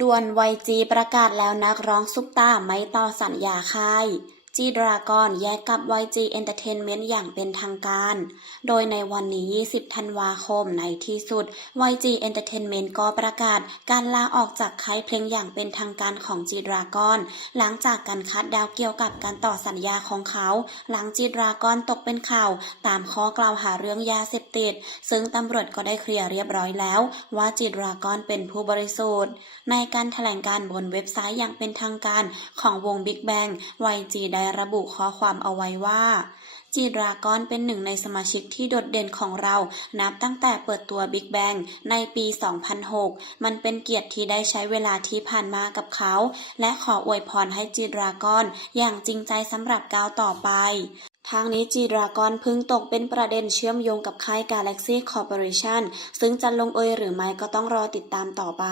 ด่วนไวจีประกาศแล้วนักร้องซุปตาไม่ต่อสัญญาค่าย จีดรากอนแยกกับ YG Entertainment อย่างเป็นทางการ โดยในวันนี้ 20 ธันวาคมในที่สุด YG Entertainment ก็ประกาศการลาออกจากค่ายเพลงอย่างเป็นทางการของจีดรากอน หลังจากการคัดดาวเกี่ยวกับการต่อสัญญาของเขา หลังจีดรากอนตกเป็นข่าว ตามข้อกล่าวหาเรื่องยาเสพติด ซึ่งตำรวจก็ได้เคลียร์เรียบร้อยแล้ว ว่าจีดรากอนเป็นผู้บริสุทธิ์ ในการแถลงการบนเว็บไซต์อย่างเป็นทางการของวง Big Bang YG ได้ระบุข้อความเอาไว้ว่าจีดรากอนเป็นหนึ่งในสมาชิกที่โดดเด่นของเรา นับตั้งแต่เปิดตัว Big Bang ในปี 2006 มันเป็นเกียรติที่ได้ใช้เวลาที่ผ่านมากับเขา และขออวยพรให้จีดรากอนอย่างจริงใจสำหรับก้าวต่อไปทางนี้จีดรากอนพิ่งตกเป็นประเด็นเชื่อมโยงกับค่าย Galaxy Corporation ซึ่งจะลงเอยหรือไม่ก็ต้องรอติดตามต่อไป